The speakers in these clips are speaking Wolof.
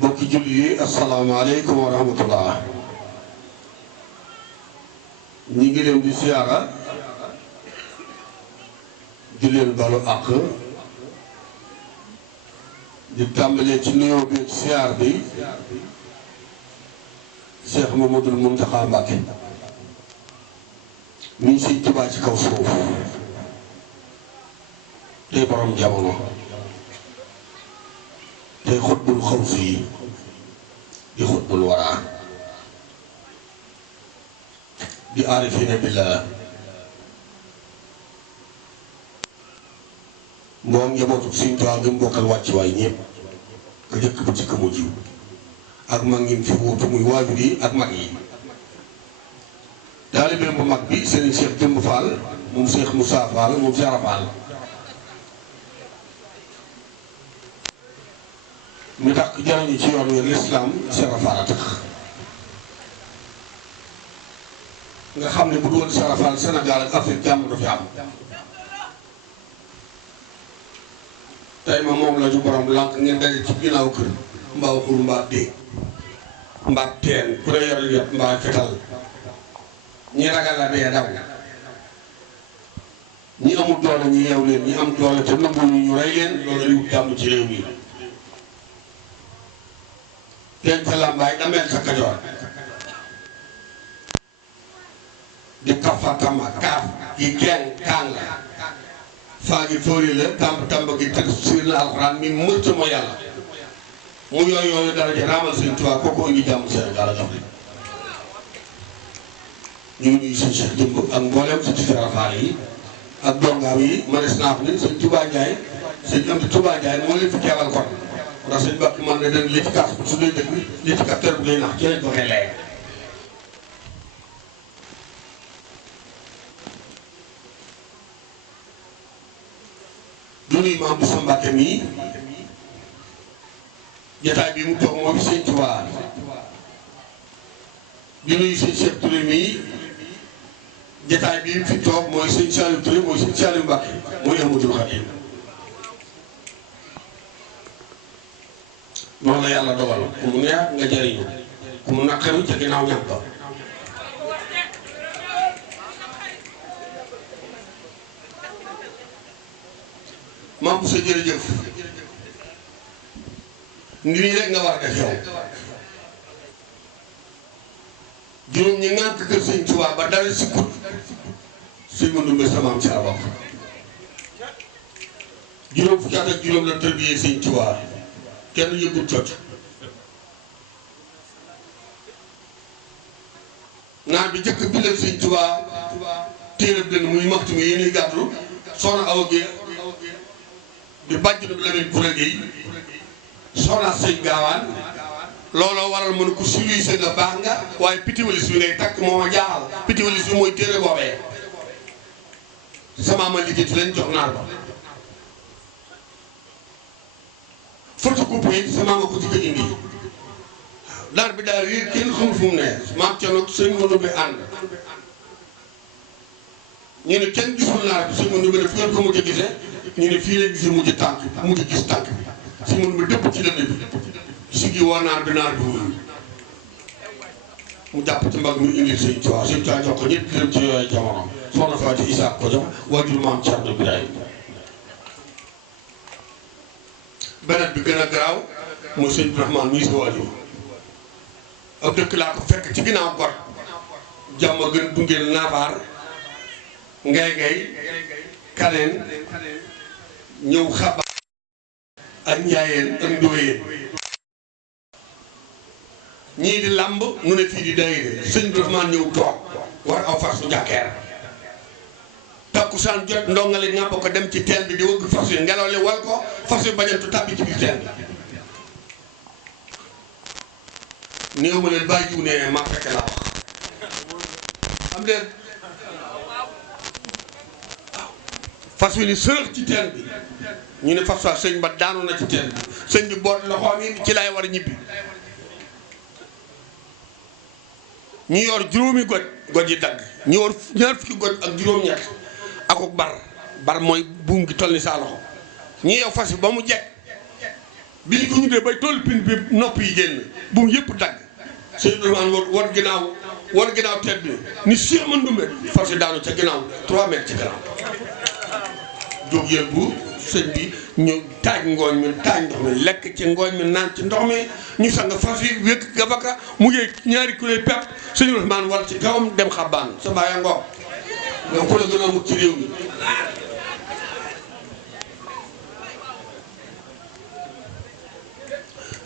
bokki julli yi asalaamaaleykum wa rahmatullah. ñi ngi leen di siyaara di leen balu àq di tàmbalee ci nuyoo bi siyaar bi Cheikh Mamadou Mountakha Mbacké mi ngi Sëñ Tuubaa ci kaw suuf tey borom jamono tey xutbul xawsi yi di xutbul waraa di aarifina billah moom njabootu Sëñ Tuubaa gi mu bokkal wàcc waay ñëpp ka jëkk ba ci ka mujj ak mag ñi fi wuutu muy waajur yi ak mag yi taalibeem bu mag bi Serigne Cheikh Jëmb Fall moom Cheikh Moussa Fall moom Cheikh Fall mi tax jariñu ci yoon wi lislaam Cheikh Fall a tax nga xam ne bu doon Cheikh Fall Sénégal ak Afrique jàmm du fi am tey ma moom la ju borom lànk ngeen daje ci ginnaaw kër mbaa xul mbaa dee mbaa teen ku ne yor yëpp mbaa fetal ñi ragal la dee daw ñi amul doole ñi yeew leen ñi am doole te nangu ñu rey leen loolu li wut jàmm ci réew mi teen ca làmbaay dameel sa Kajoor di kafatama kaaf yi geng kaan la faa gi fóori la tàmb gi tëdd siir la alxuraan mi mërt moo yàlla mu yooyu daraja raamal Sëñ Tuubaa kooku indi jàmm Sénégal a jox ñu ngi nuyu Sëñ Cheikh Jëmb ak mboolem ci Cheikh Fall yi ak dongaam yi manes naa ko ni Sëñ Touba Ndiaye Sëñ Amdi Touba Ndiaye moo leen fi teewal kon ndax Sëñ Bakki man ne dañ l'efficace bu su dee dëgg l'efficace bu lay nax ci lañ ko waxee lay du nuyu maam bu sa Mbàkke mii jataay bi mu toog moo fi Sëñ Tuubaa di nuyu Sëñ Cheikh Touré mii jataay bi mu fi toog mooy Sëñ Saliou Touré mooy Sëñ Saliou Mbàkke mooy Ahmadul Xadim noonu la yàlla dogal ku mu neex nga jariñu ku mu naqaru ca ginnaaw ñàkk ba maam bu sa jërëjëf nii rek nga war a def yow juróom ñi ngànk kër Sëñ Tuubaa ba dara si kut Sëñ Mandumbe sa maam ci la bokk juróom fukki at ak juróom la tërbiyee Sëñ Tuubaa kenn yëgul cot naar bi jëkk bindal Sëñ Tuubaa téerab dënn muy maxtu mi yi ñuy gàttu soxna Awa Guèye di bàjjunu bi Lamin Kura Guèye soxna Sëñ Gaawaan looloo waral mën ko civilisé nga baax nga waaye pitiwalis bi ngay takk moo ma jaaxal pitiwalis bi mooy téere boobee sama ma liggéey ci leen jox naar ba photocopie sama ma ko ci ko indi naar bi daal riir kenn xamul fu mu ne maam Thierno Sëñ Mandumbe ànd ñu ne kenn gisul naar bi Sëñ Mandumbe def ngeen ko mujj a gisee ñu ne fii lay gisee mujj tànk mujj gis tànk bi Sëñ Mandumbe dëpp ci dënn bi sigi woo naar bi wuyu mu jàpp ci mbag mi indi Sëñ Tuubaa Sëñ Tuubaa jox ko ñett dërëm ci yooyu jamono soxna Faati Isaa ko jox waajur maam Cerno Birahim beneen bi gën a garaaw mooy Sëñ Rahmaan mii sa waajur ab dëkk laa ko fekk ci ginnaaw got jàmm gën dungeel naafaar ngay kaneen ñëw xaba ak njaayeen ak ndóoyeen ñii di làmb nu ne fii di daayira Sëñ Rahmaan ñëw toog war aw fas su njàkkeer takkusaan jot ndongale ngàmb ko dem ci teen bi di wëgg fas yi ngelaw li wal ko fas yi bañantu tàbbi ci biir teen bi néew ma leen bàyyi jiw ne maa fekke laa wax xam leen fas wi ni sërëx ci teen bi ñu ne fas waa sëñ ba daanu na ci teen bi sëñ bi boot loxoom yi ci lay war a ñibbi ñu yor juróomi goj yi dagg ñu yor ñaar fukki goj ak juróom-ñett akuk bar mooy buum gi toll ni saa loxo ñu yow fas bi ba mu jekk bi ñu ko ñuddee bay toll pin bi nopp yi génn bu mu yëpp dagg sëñ Ousmane war ginnaaw tête bi ni Cheikh Mandoumbe far si daanu ca ginnaaw 3 mètres ci ginnaaw jóg yéen bu sëñ bi ñu taaj ngooñ mi taaj ndox mi lekk ci ngooñ mi naan ci ndox mi ñu sang fas yi wékk gafaka mu yéeg ñaari kuréel pepp sëñ Ousmane war ci kawam dem xabaan sa bàyyi ngoog ñoom ku la gën a mut ci réew mi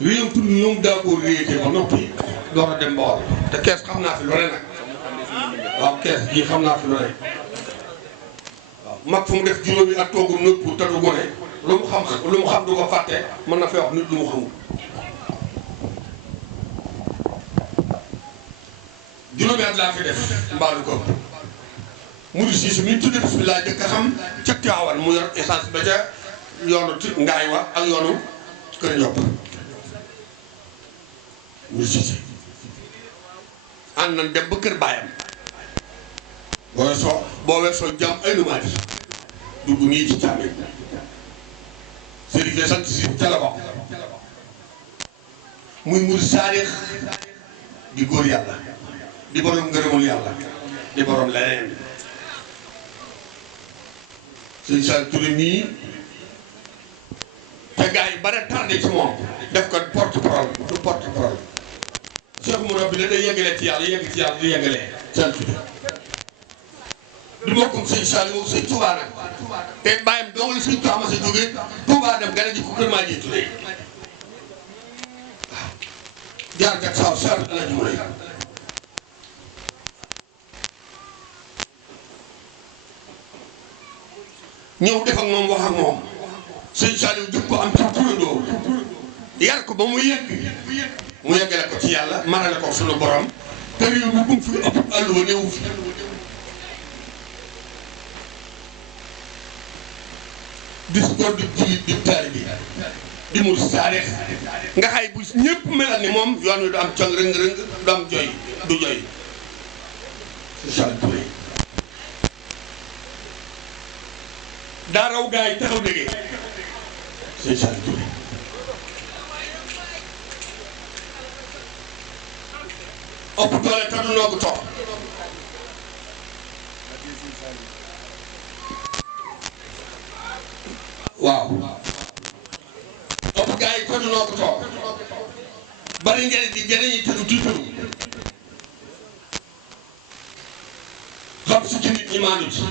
réew tund ñoom daa ko réete ba noppi door a dem Bawol te kees xam naa fi lu ne nag waaw kees gii xam naa fi lu ne waaw mag fu mu def juróomi at toogul nëpp te du gone lu mu xam du ko fàtte mën na fee wax nit lu mu xamul juróomi at laa fi def mbaalu ko mu di siis mi tudde bismillah jëkk a xam ca Tiwaawan mu yor essence ba ca yoonu ngaay wa ak yoonu kër Ndiop mu siise ànd nañ dem ba kër baayam boo weesoo jàmm ay numaati dugg nii ci càmmeñ sëriñ sant si ca la bokk muy murid saadix di góor yàlla di borom ngërëmul yàlla di borom leneen sëñ Sall Touré nii te gars yi bare tardé ci moom def ko porte-parole du porte-parole Cheikh Mourad bi da day yeggalee ci yàlla yegg ci yàlla di yeggalee Sall Touré di mbokkum sëñ Saliou sëñ Touba nag te bàyyam dong la sëñ Touba ma sa jógee Touba dem gën a ji ko kër maa ji Touré waaw jaar kat saaw sar ala jumale ñëw def ak moom wax ak moom sëñ Saliou jub ko am ci turandoo yar ko ba mu yegg mu yeggale ko ci yàlla marale ko sunu borom te réew mi bu mu fi ëpp àlluwa néewu fi dis góor di jullit di taalibe di mu saarix nga xay bu ñëpp melal ni moom yoon wi du am cong rëng-rëng du am joy du joy daa raw gaa yi taxaw déggee sëñ Sall Touré ëpp doole te du noogu toog waaw ëpp gaa yi te du noogu toog bari ngeen di jëriñ te du tiitaru xam si ci nit ñi maanu ci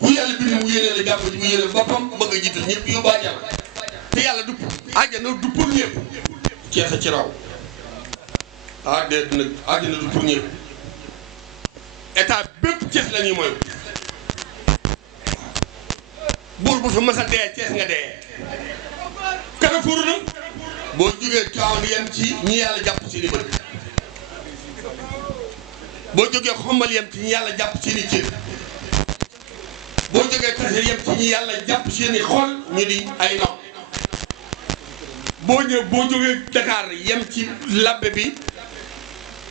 bu yàlla bind mu yéene la jàpp mu yéene boppam bëgg a jiital ñëpp yóbbu àjjana te yàlla du àjjana du pour ñëpp Cees a ci raw ah déet nag àjjana du pour ñëpp état bépp Cees la ñuy mooy buur bu fi mës a dee Cees nga dee Carrefour na boo jógee Tiwaawan yem ci ñi yàlla jàpp seeni bët boo jógee Xombal yem ci ñi yàlla jàpp seeni cër boo jógee Tase yem ci ñi yàlla jàpp seeni xol ñu di ay noon boo jógee Dakar yem ci labbe bi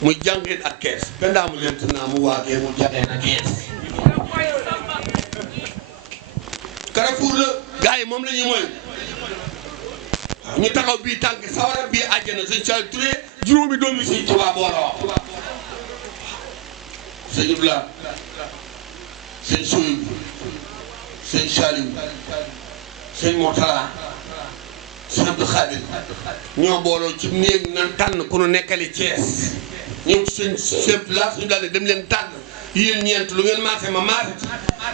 mu jàngeen ak kees bendaa mu lent naa mu waagee mu jàngeen ak kees Carrefour la gars yi moom la ñuy mooy ñu taxaw bii tànk sawara bii àjjana sëñ Sall Touré juróomi doomi sëñ Tuubaa boo la wax sëñ Ibla sëñ Soyib sëñ Saliou sëñ Moutala sëñ Abdou Khadir ñoo booloo ci néeg nan tànn ku nu nekkali Thiès ñëw ci sëñ chef la suñu daal ne dem leen tànn yéen ñeent lu ngeen maase ma maase ci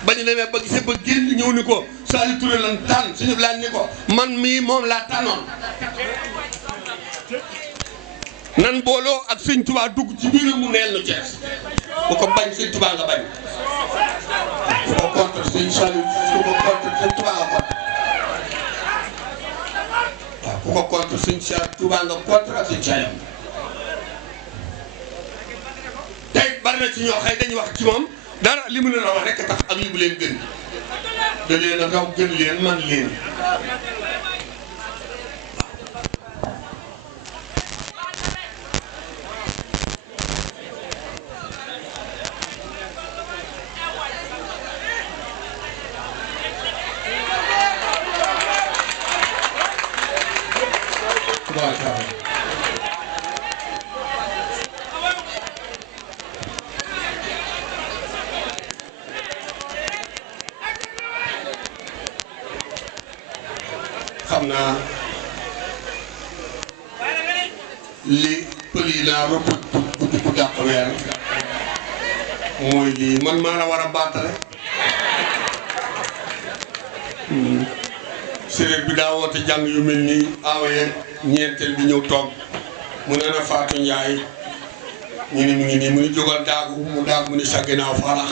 ba ñu demee ba gisee ba génn ñëw ni ko Saliou Touré lan tànn suñu daal ni ko man mii moom laa tànnoon nan booloo ak sëñ Touba dugg ci biir mu neel nu Thiès bu ko bañ sëñ Touba nga bañ su ko contre sëñ Saliou su ko contre sëñ Touba nga contre waaw ku ko contre sëñ Touba nga contre ak sëñ Saliou tey bari na ci ñoo xëy dañuy wax ci moom dara li mu leen a wax rek tax ak li mu leen gën da leen a raw gën leen man leen xam naa li pël yi laa rëbb guddi ku dàq weer mooy lii man maa la war a baatale séréer bi daa woote jàng yu mel nii awaye ñeenteel bi ñëw toog mu ne na Fatou Ndiaye ñu ni mu ngi nii mu ni jógal daagu mu daagu mu ni sa ginnaaw farax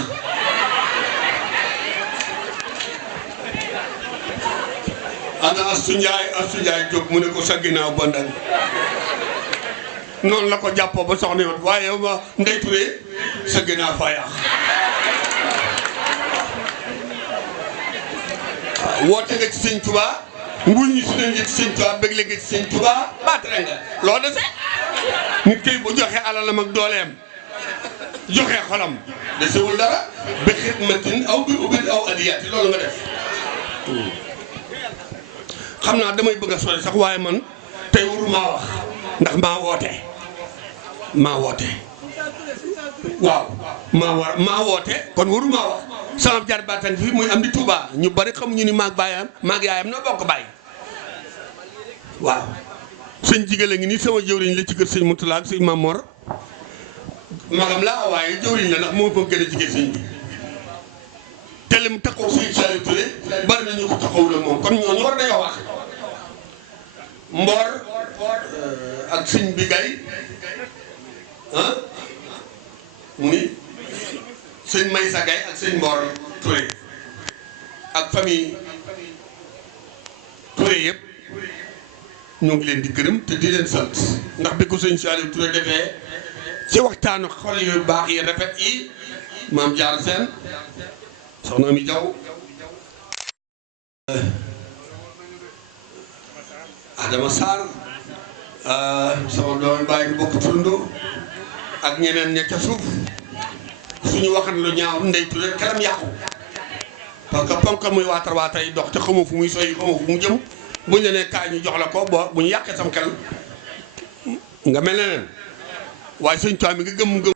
ana Astu Njaay jóg mu ne ko sa ginnaaw bandal noonu la ko jàppoo ba soxna yoon waaye ma Ndey Touré sa ginnaaw fa yàq woote nga ci sëñ Tuubaa nguur ñi si nañ ci sëñ Tuubaa bëgg nga ci sëñ Tuubaa baatare nga loo dese nit kay bu joxe alalam ak dooleem joxe xolam desewul dara bi xidmatin aw bi ubbil aw adiyaati loolu nga def xam naa damay bëgg a sori sax waaye man tey waru maa wax ndax maa woote waaw maa woote kon waru maa wax sama jar baatan fii muy am di Touba ñu bari xamuñu ni maag baayam maag yaayam noo bokk bàyyi waaw sëñ jigéen ngi nii sama jëwriñ la ci kër sëñ Moutala ak sëñ Mamor magam laa waaye jëwriñ la ndax moo ko gën a jigéen sëñ bi te lim taxaw sëñ Saliou Touré bari nañu ko taxaw la moom kon ñooñu war nañoo wax Mbor ak sëñ bi gay mu ni sëñ Maysa Gay ak sëñ Mbor Touré ak famille Touré yëpp ñoo ngi leen di gërëm te di leen sant ndax bi ko sëñ Saliou Touré defee ci waxtaanu xol yu baax yi rafet yi maam Jaar Seen soxna Ami Jaw Adama Sarr sama doomi bàyyi bokk turandoo ak ñeneen ña ca suuf suñu waxan lu ñaaw Ndey Touré kanam yàqu parce que ponkal muy waatar yi dox te xamoo fu muy soy xamoo fu mu jëm buñ la nee kaay ñu jox la ko boo bu ñu yàqee sam xel nga mel ne leen waaye sëñ Tuubaa mi nga gëm